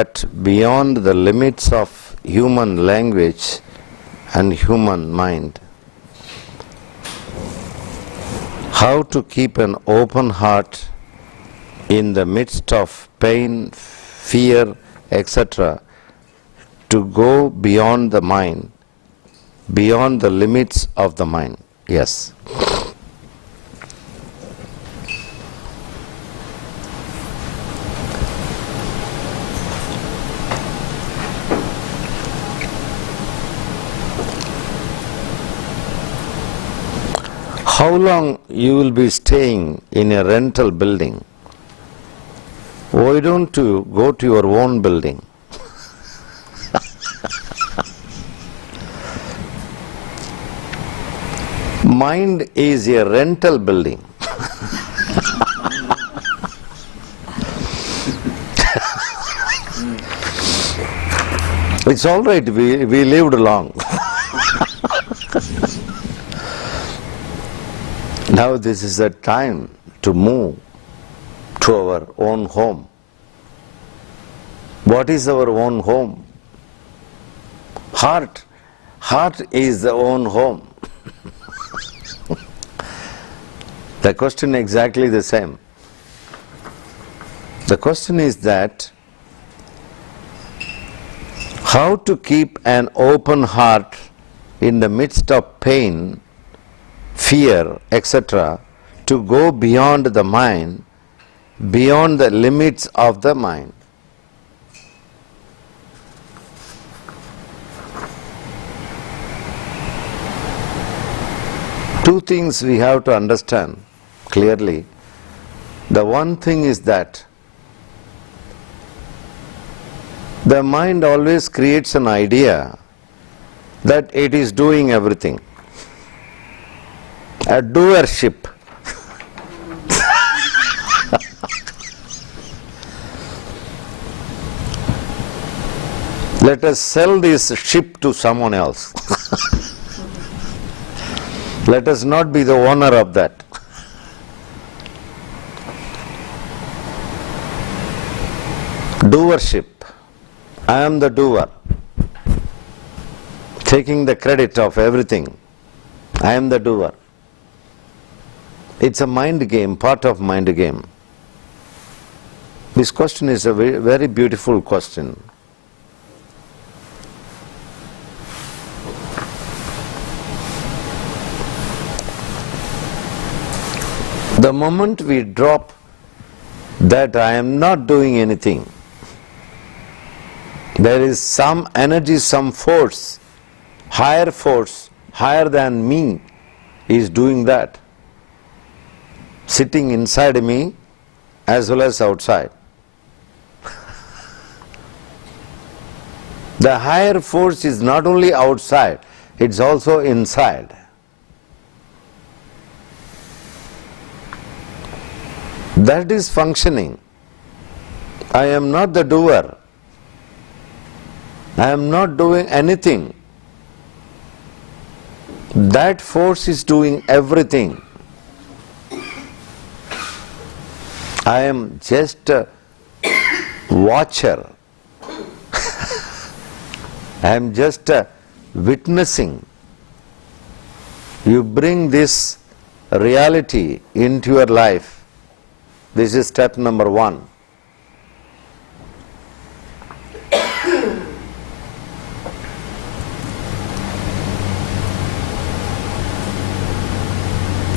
that beyond the limits of human language and human mind. How to keep an open heart in the midst of pain, fear, etc., to go beyond the mind, beyond the limits of the mind. Yes. How long you will be staying in a rental building? Why don't you go to your own building? Mind is a rental building. It's all right, we lived long. Now this is the time to move to our own home. What is our own home? Heart. Heart is the own home. The question is exactly the same. The question is that how to keep an open heart in the midst of pain, fear, etc., to go beyond the mind, beyond the limits of the mind. Two things we have to understand clearly. The one thing is that the mind always creates an idea that it is doing everything. A doership. Let us sell this ship to someone else. Let us not be the owner of that. Doership. I am the doer, taking the credit of everything. I am the doer. It's a mind game, part of mind game. This question is a very, very beautiful question. The moment we drop that I am not doing anything, there is some energy, some force, higher than me is doing that, sitting inside me as well as outside. The higher force is not only outside, it's also inside. That is functioning. I am not the doer. I am not doing anything. That force is doing everything. I am just a watcher. I am just witnessing. You bring this reality into your life. This is step number 1.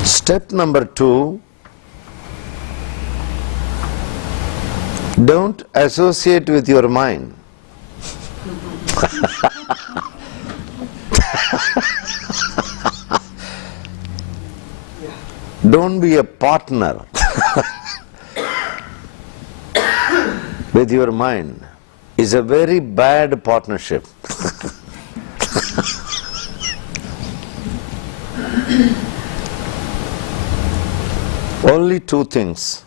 Step number 2, don't associate with your mind. Don't be a partner with your mind. It's a very bad partnership. Only 2 things.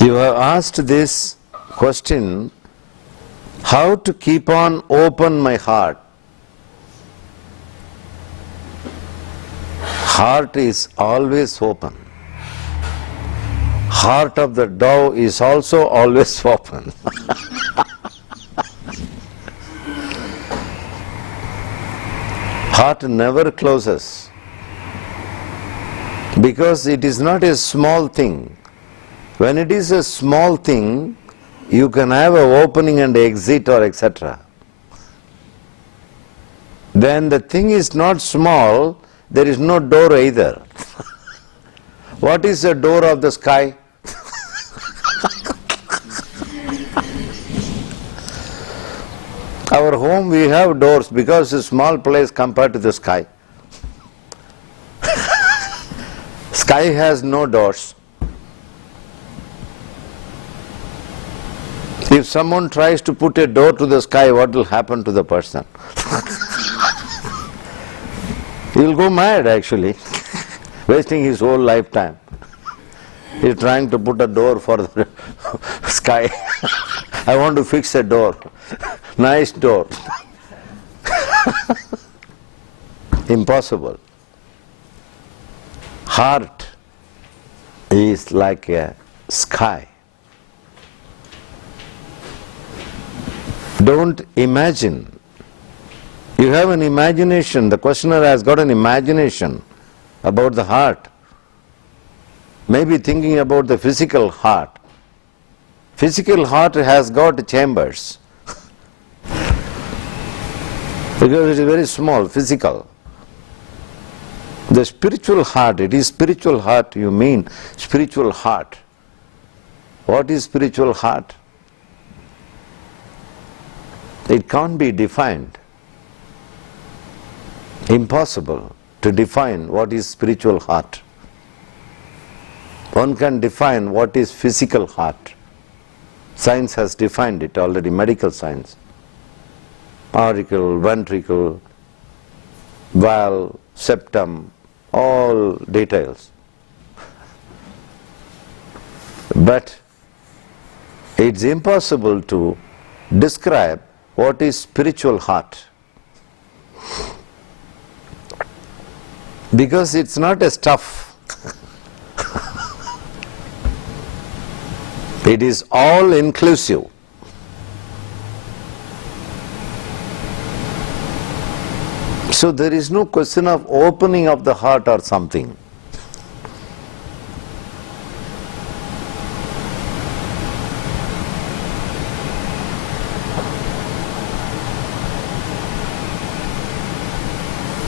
You have asked this question, how to keep on open my heart. Heart is always open. heart of the dove is also always open. Heart never closes, because it is not a small thing. When it is a small thing, you can have an opening and exit or etc. When the thing is not small, there is no door either. What is the door of the sky? Our home, we have doors because it's a small place compared to the sky. Sky has no doors. If someone tries to put a door to the sky, what will happen to the person? He will go mad actually, wasting his whole lifetime. He is trying to put a door for the sky. I want to fix a door. Nice door. Impossible. Heart is like a sky. Don't imagine. You have an imagination. The questioner has got an imagination about the heart. Maybe thinking about the physical heart. Physical heart has got chambers. Because it is very small, physical. The spiritual heart, it is spiritual heart, you mean spiritual heart. What is spiritual heart? It can't be defined. Impossible to define what is spiritual heart. One can define what is physical heart. Science has defined it already, medical science. Auricle, ventricle, valve, septum, all details. But it's impossible to describe what is spiritual heart. Because it's not a stuff. It is all inclusive. So there is no question of opening of the heart or something.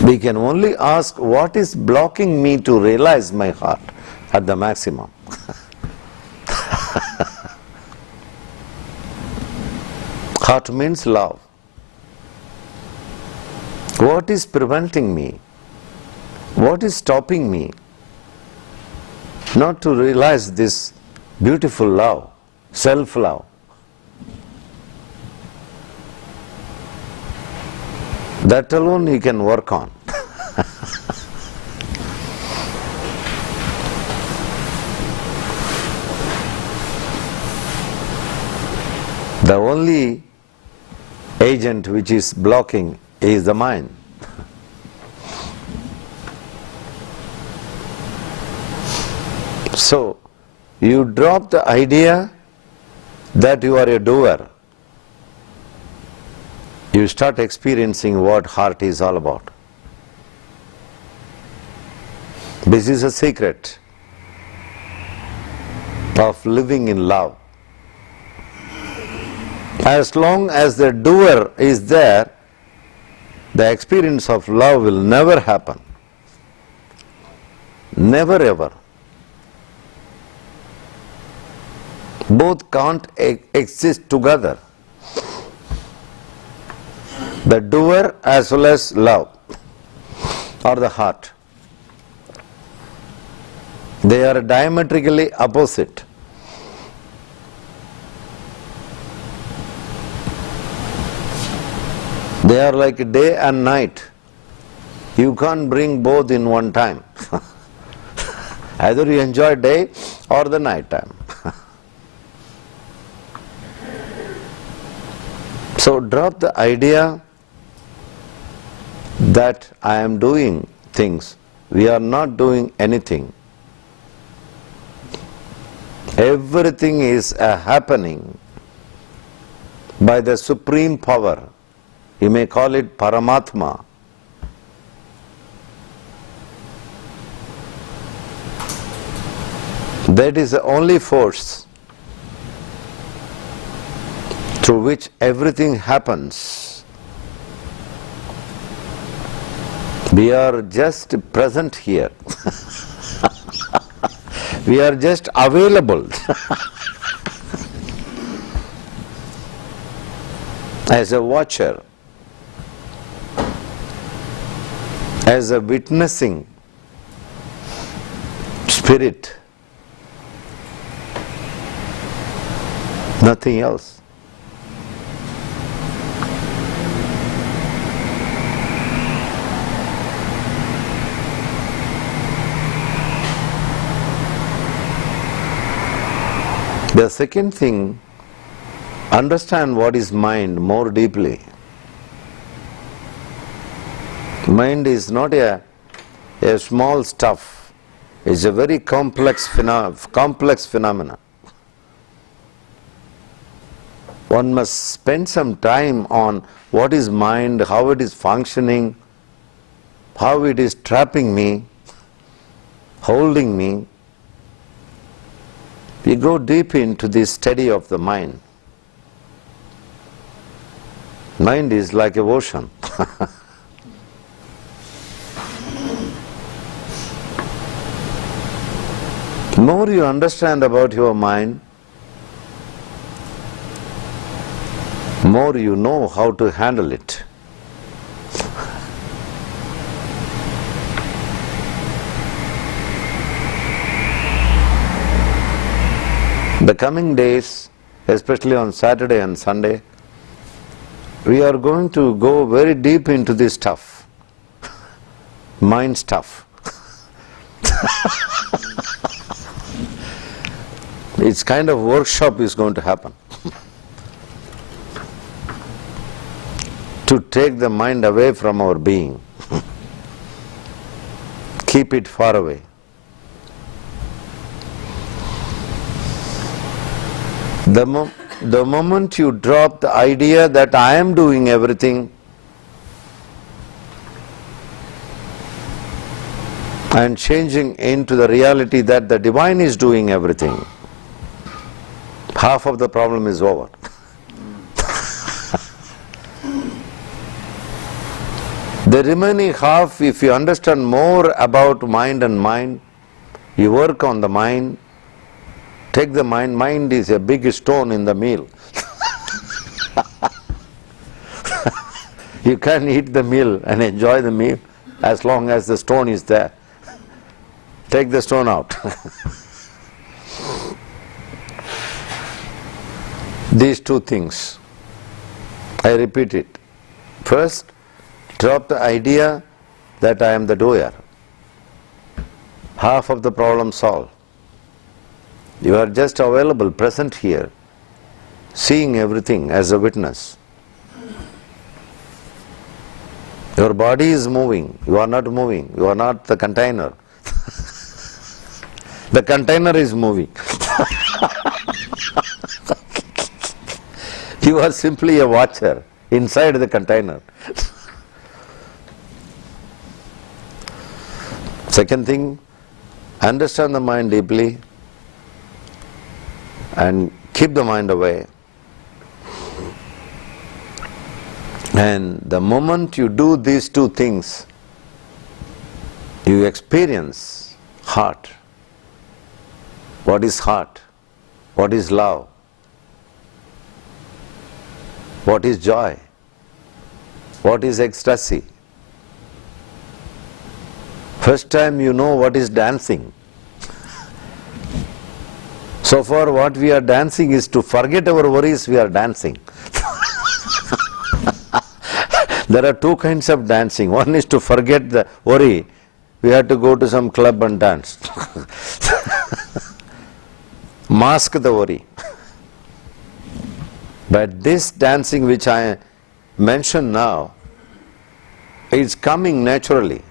We can only ask, what is blocking me to realize my heart at the maximum? Heart means love. What is preventing me? What is stopping me not to realize this beautiful love, self-love? That alone he can work on. The only agent which is blocking is the mind. So, you drop the idea that you are a doer. You start experiencing what heart is all about. This is a secret of living in love. As long as the doer is there, the experience of love will never happen. Never ever. Both can't exist together. The doer as well as love, or the heart. They are diametrically opposite. They are like day and night. You can't bring both in one time. Either you enjoy day or the night time. So drop the idea that I am doing things. We are not doing anything. Everything is happening by the supreme power. You may call it Paramatma. That is the only force through which everything happens. We are just present here. We are just available as a watcher, as a witnessing spirit, nothing else. The second thing, understand what is mind more deeply. Mind is not a small stuff. It's a very complex phenomena. One must spend some time on what is mind, how it is functioning, how it is trapping me, holding me. We go deep into this study of the mind. Mind is like an ocean. More you understand about your mind, more you know how to handle it. The coming days, especially on Saturday and Sunday, we are going to go very deep into this stuff, mind stuff. It's kind of workshop is going to happen to take the mind away from our being, keep it far away. The moment you drop the idea that I am doing everything and changing into the reality that the divine is doing everything, half of the problem is over. The remaining half, if you understand more about mind and mind, you work on the mind. Take the mind. Mind is a big stone in the meal. You can eat the meal and enjoy the meal as long as the stone is there. Take the stone out. These two things, I repeat it. First, drop the idea that I am the doer. Half of the problem solved. You are just available, present here, seeing everything as a witness. Your body is moving, you are not moving, you are not the container. The container is moving. You are simply a watcher inside the container. Second thing, understand the mind deeply and keep the mind away. And the moment you do these two things, you experience heart. What is heart? What is love? What is joy? What is ecstasy? First time you know what is dancing. So far what we are dancing is to forget our worries, we are dancing. There are two kinds of dancing. One is to forget the worry. We have to go to some club and dance. Mask the worry. But this dancing which I mention now is coming naturally.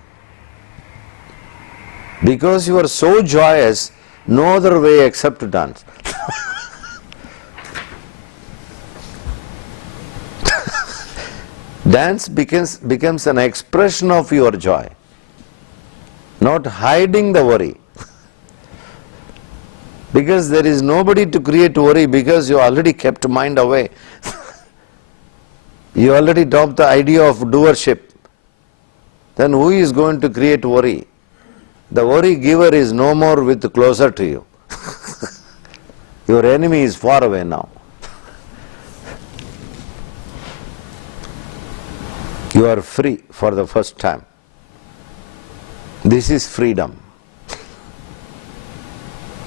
Because you are so joyous, no other way except to dance. Dance becomes an expression of your joy, not hiding the worry. Because there is nobody to create worry, because you already kept mind away. You already dropped the idea of doership. Then who is going to create worry? The worry giver is no more with closer to you. Your enemy is far away now. You are free for the first time. This is freedom.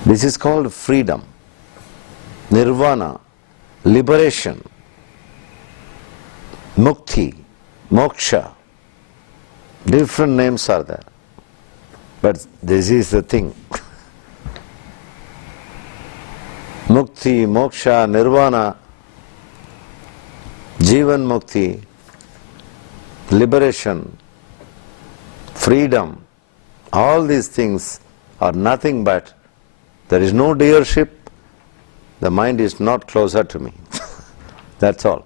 This is called freedom, nirvana, liberation, mukti, moksha. Different names are there. But this is the thing. Mukti, moksha, nirvana, jivan mukti, liberation, freedom, all these things are nothing but there is no dearship, the mind is not closer to me. That's all.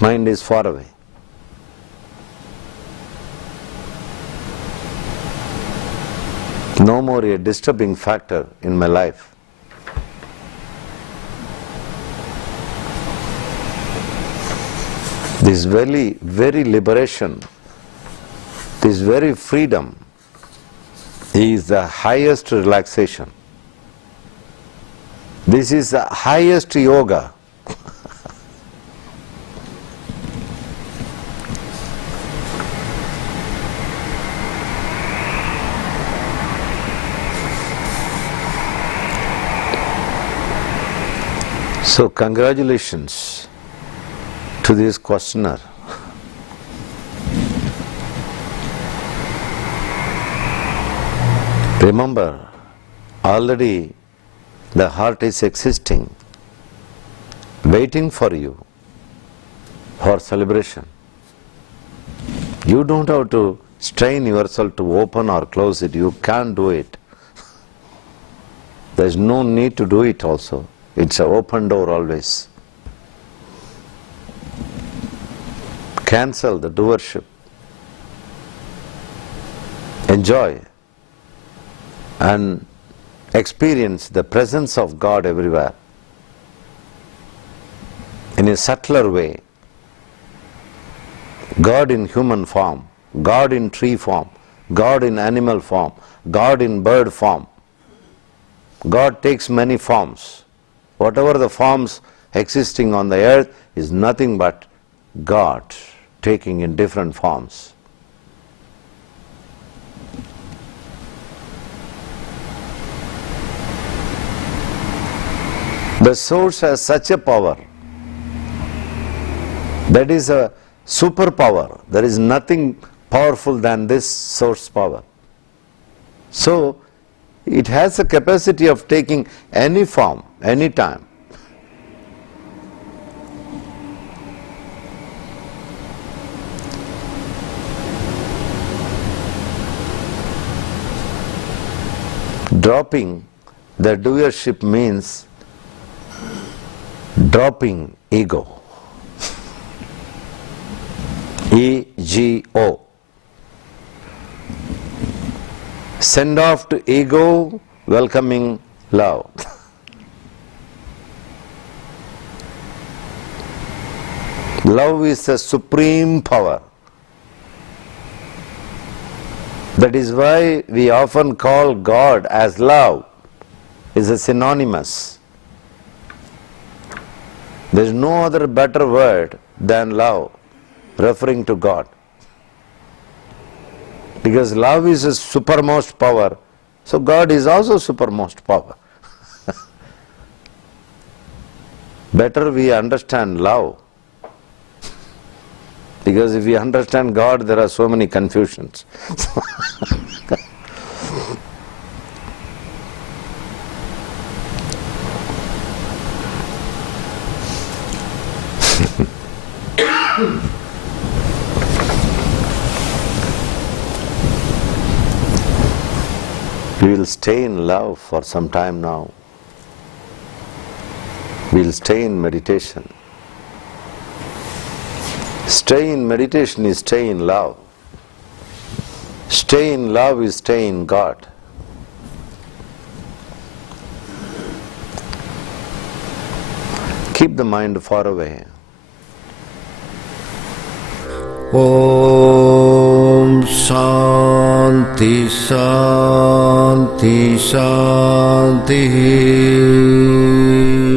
Mind is far away. No more a disturbing factor in my life. This very liberation, this very freedom is the highest relaxation. This is the highest yoga. So congratulations to this questioner. Remember, already the heart is existing, waiting for you for celebration. You don't have to strain yourself to open or close it. You can do it. There is no need to do it also. It's an open door always. Cancel the doership. Enjoy and experience the presence of God everywhere in a subtler way. God in human form, God in tree form, God in animal form, God in bird form. God takes many forms. Whatever the forms existing on the earth is nothing but God taking in different forms. The source has such a power. That is a superpower. There is nothing powerful than this source power. So, it has a capacity of taking any form, any time. Dropping the doership means dropping ego. E-G-O. Send off to ego, welcoming love. Love is the supreme power. That is why we often call God as love. It's a synonymous. There is no other better word than love, referring to God. Because love is a supermost power, so God is also supermost power. Better we understand love. Because if we understand God, there are so many confusions. We will stay in love for some time now. We will stay in meditation. Stay in meditation is stay in love. Stay in love is stay in God. Keep the mind far away. Om Shanti Shanti Shanti